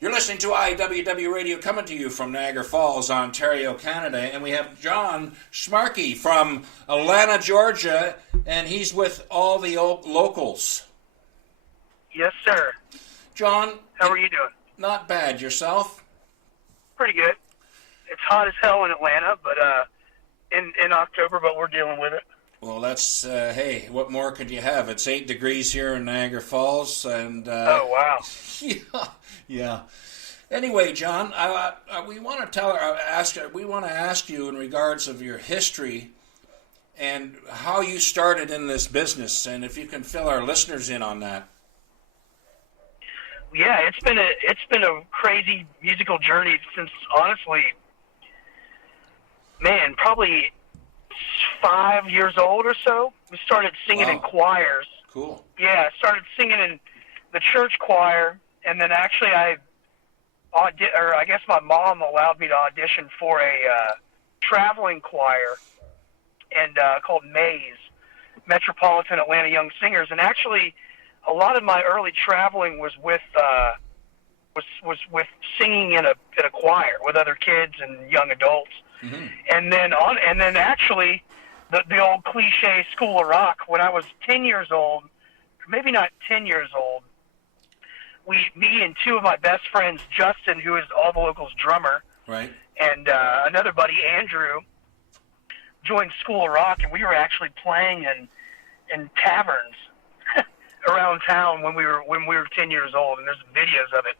You're listening to IWW Radio coming to you from Niagara Falls, Ontario, Canada, and we have John SCHMARKEY from Atlanta, Georgia, and he's with all the locals. Yes, sir. John, how are you doing? Not bad. Yourself? Pretty good. It's hot as hell in Atlanta, but in October, but we're dealing with it. Well, that's, hey, what more could you have? It's 8 degrees here in Niagara Falls, and... oh, wow. Yeah. Anyway, John, we want to ask you in regards of your history and how you started in this business, and if you can fill our listeners in on that. Yeah, it's been a crazy musical journey since, honestly, man, probably 5 years old or so. We started singing in choirs. Cool. Yeah, I started singing in the church choir, and then actually I guess my mom allowed me to audition for a traveling choir and called Maze, Metropolitan Atlanta Young Singers, and actually a lot of my early traveling was with singing in a choir with other kids and young adults. Mm-hmm. And then actually the old cliche School of Rock, when I was 10 years old, maybe not 10 years old, me and two of my best friends, Justin, who is All the Locals drummer, right, and another buddy, Andrew, joined School of Rock, and we were actually playing in taverns around town when we were 10 years old, and there's videos of it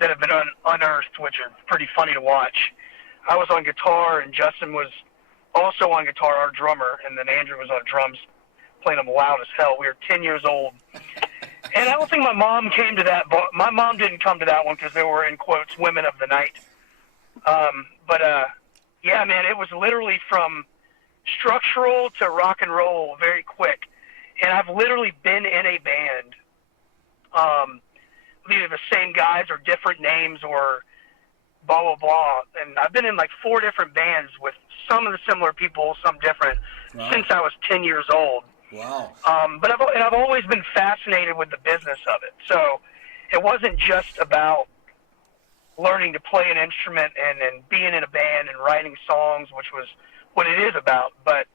that have been unearthed, which are pretty funny to watch. I was on guitar, and Justin was also on guitar, our drummer, and then Andrew was on drums, playing them loud as hell. We were 10 years old. And I don't think my mom came to that. My mom didn't come to that one because they were, in quotes, women of the night. Yeah, man, it was literally from structural to rock and roll very quick. And I've literally been in a band, either the same guys or different names or blah, blah, blah. And I've been in like 4 different bands with some of the similar people, some different, since I was 10 years old. Wow. But I've always been fascinated with the business of it. So it wasn't just about learning to play an instrument and being in a band and writing songs, which was what it is about, but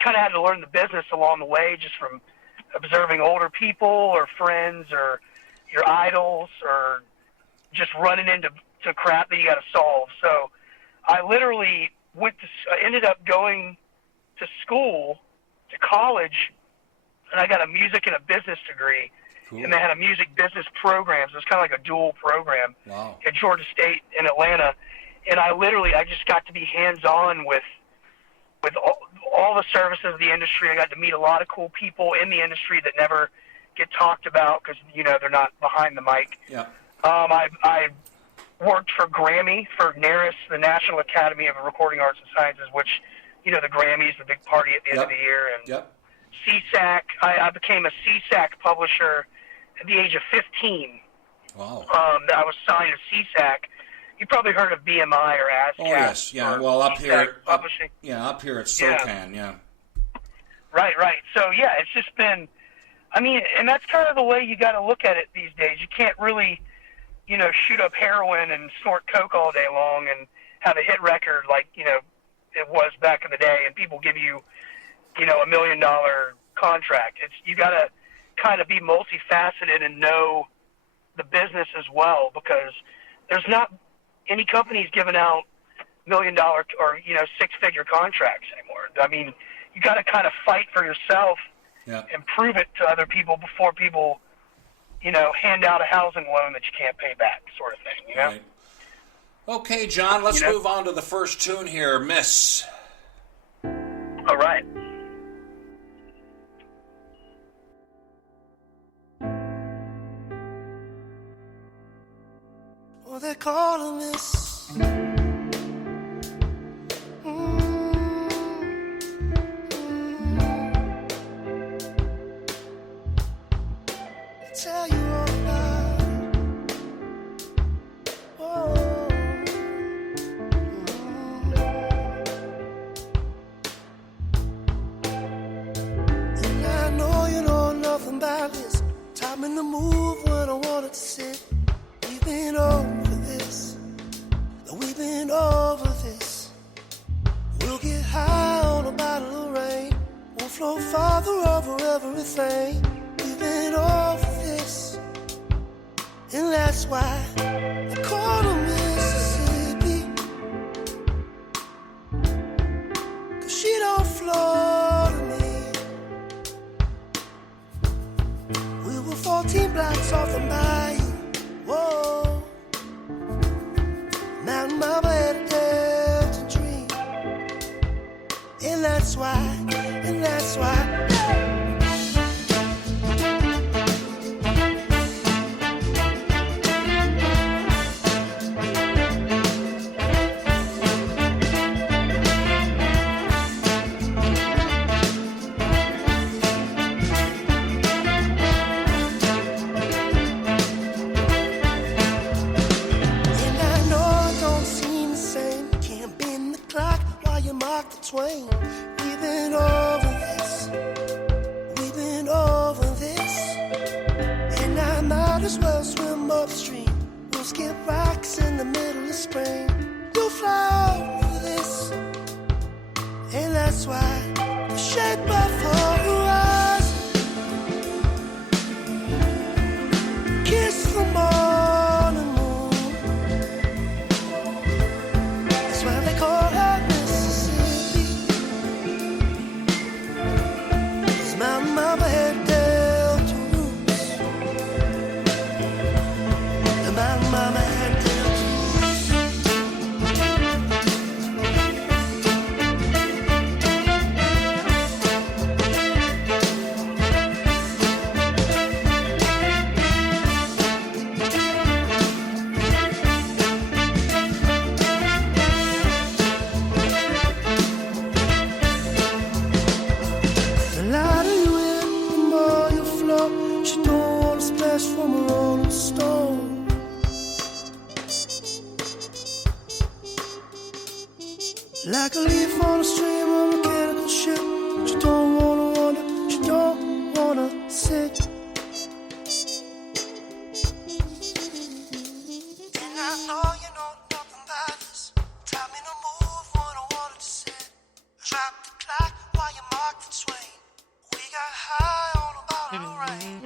kind of had to learn the business along the way just from observing older people or friends or your idols or just running into crap that you got to solve. So I literally ended up going to school, to college, and I got a music and a business degree. Cool. And they had a music business program, so it's kind of like a dual program at Georgia State in Atlanta. And I just got to be hands-on with all the services of the industry. I got to meet a lot of cool people in the industry that never get talked about because, they're not behind the mic. Yeah. I worked for Grammy, for NARIS, the National Academy of Recording Arts and Sciences, which, the Grammys, the big party at the end of the year. And CSAC, I became a CSAC publisher at the age of 15. Wow. I was signed to CSAC. You probably heard of BMI or ASCAP. Oh, yes, yeah. Well, up here, publishing. Up here at SOCAN, yeah. Right. So, yeah, it's just been, and that's kind of the way you got to look at it these days. You can't really, shoot up heroin and snort coke all day long and have a hit record like, it was back in the day, and people give you, $1 million contract. You got to kind of be multifaceted and know the business as well, because there's not any companies giving out $1 million or, 6-figure contracts anymore. You got to kind of fight for yourself and prove it to other people before people, hand out a housing loan that you can't pay back, sort of thing, Right. Okay, John, let's move on to the first tune here, Miss. All right. Oh, they call her Miss. Tell you all about it. Oh. And I know you know nothing about this. Time in the move when I wanted to sit. We've been over this. that's why they call her Mississippi. 'Cause she don't flow to me. We were 14 blocks off the bayou. Whoa. Mountain Mama had a Delta dream. And that's why, and that's why. Twain, we've been over this, and I might as well swim upstream. We'll skip rocks in the middle of spring. You'll fly over this, and that's why the shape of her horizon, kiss the morning moon. That's why they call her Mama had Delta roots. The Mama had Delta roots. The lighter you in, the more you flow. She don't wanna splash from a rolling stone. Like a leaf on a stream or a mechanical ship. She don't wanna wander, she don't wanna sit. And I know you know nothing about this. Tell me to move when I wanted to sit. Drop the clock while you mark the swing. We got high on a bottle of rain.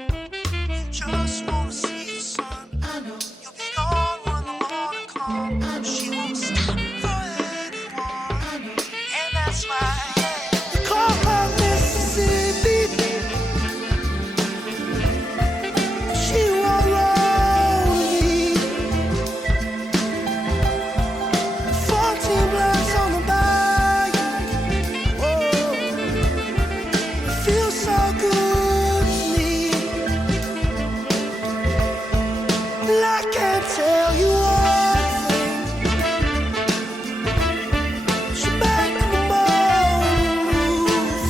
You just wanna see the sun. I know you'll be gone when the morning comes. I know she won't stop for anyone. I know, and that's why we call her Mississippi. She won't roll me. 14 blocks on the bayou. Whoa. It feels so good to me. And I can't tell you one thing. She make the moon move.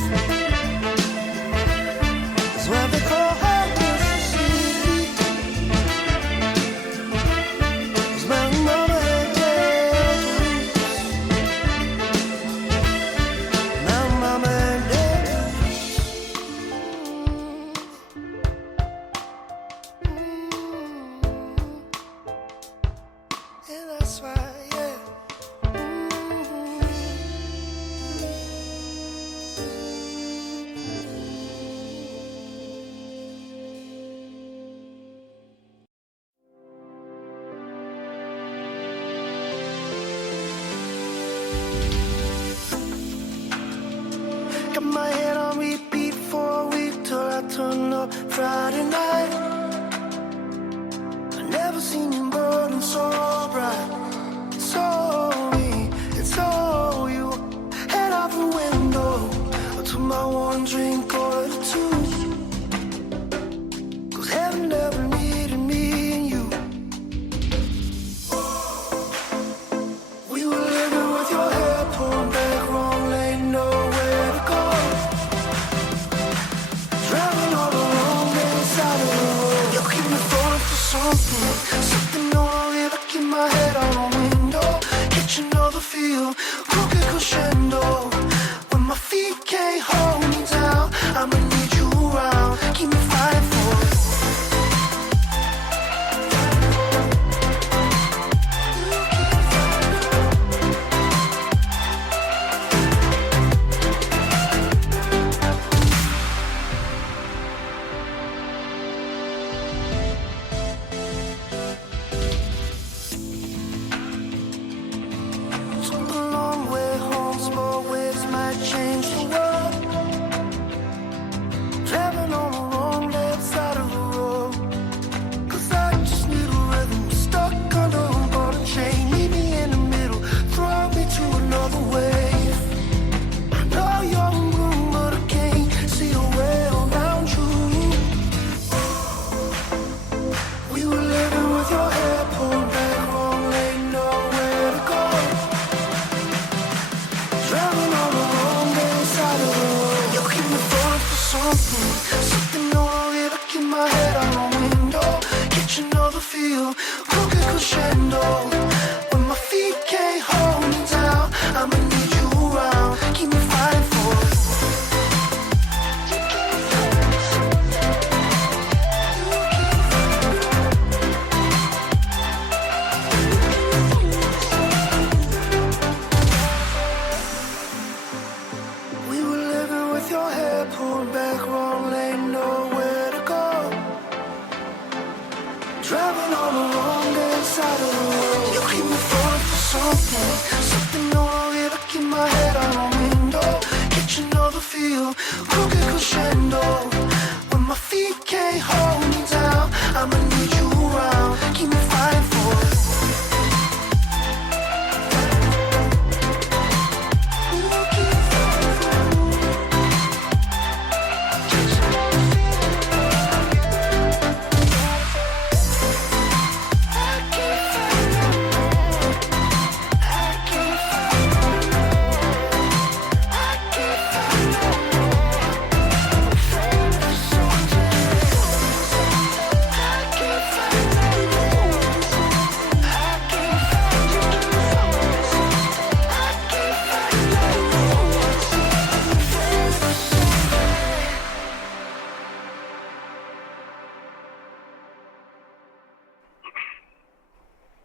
That's why they call her Mississippi. 'Cause my mama had Delta roots. My mama had Delta roots. And that's why, yeah. Got my head on repeat for a week till I turn up Friday night. I never seen you burning so bright. It's all me, it's all you. Head out the window to my one drink or two. 'Cause heaven never needed me and you. We were living with your hair pulled back, wrong lane, nowhere to go. Driving all the wrong side of the road. You keep me falling for something, something on a river. Keep my head on a window, catching all the feel, crooked crescendo. When my feet can't hold me down, feel. Crooked crescendo. When my feet can't hold me down, I'ma need you around. Keep me fighting for it. We were living with your hair pulled back, wrong lane, nowhere to go. Driving on the wrong damn side of the road. You keep me falling for something on it. I keep my head on a window. Get you know the feel, crooked crescendo. When my feet can't hold me down, I'ma need you around. Keep me fighting for it.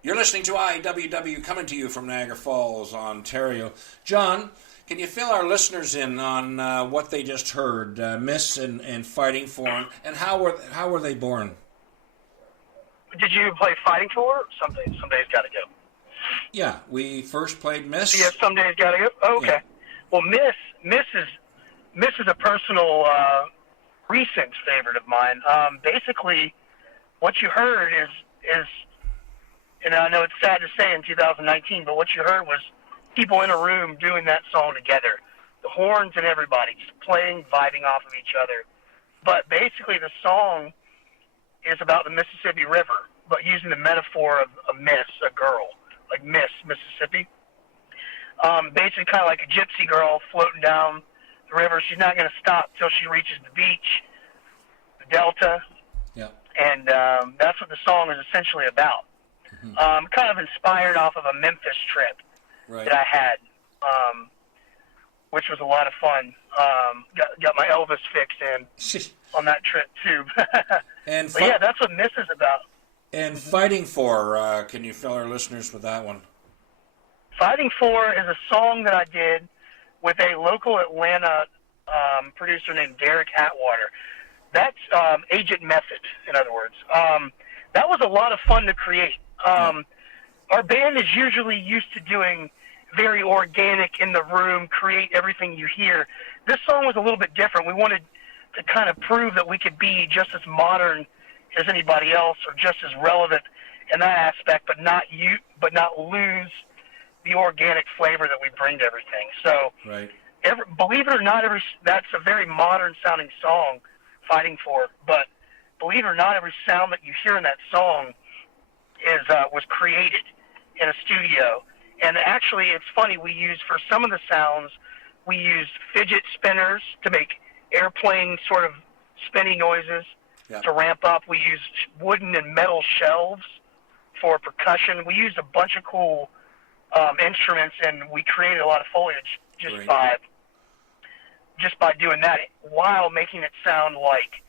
You're listening to IWW coming to you from Niagara Falls, Ontario. John, can you fill our listeners in on what they just heard, Miss and Fighting For, and how were they born? Did you play Fighting For? Somebody's got to go. Yeah, we first played Miss. Yeah, Some Days Gotta Go. Oh, okay. Yeah. Well, Miss is a personal recent favorite of mine. Basically, what you heard is, and I know it's sad to say in 2019, but what you heard was people in a room doing that song together. The horns and everybody just playing, vibing off of each other. But basically the song is about the Mississippi River, but using the metaphor of a miss, a girl, like Miss Mississippi. Basically kind of like a gypsy girl floating down the river. She's not going to stop till she reaches the beach, the delta. Yeah. And that's what the song is essentially about. Kind of inspired off of a Memphis trip that I had, which was a lot of fun. Got my Elvis fix in on that trip too. And but yeah, that's what Miss is about. And Fighting For, can you fill our listeners with that one? Fighting For is a song that I did with a local Atlanta producer named Derek Atwater. That's Agent Method, in other words. That was a lot of fun to create. Our band is usually used to doing very organic, in the room, create everything you hear. This song was a little bit different. We wanted to kind of prove that we could be just as modern as anybody else, or just as relevant in that aspect, but not lose the organic flavor that we bring to everything. So, believe it or not, that's a very modern sounding song, Fighting For. But believe it or not, every sound that you hear in that song was created in a studio. And actually, it's funny, for some of the sounds, we used fidget spinners to make airplane sort of spinny noises to ramp up. We used wooden and metal shelves for percussion. We used a bunch of cool instruments, and we created a lot of foliage just by doing that, while making it sound like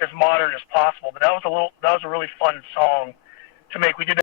as modern as possible. But that was a really fun song to make. We did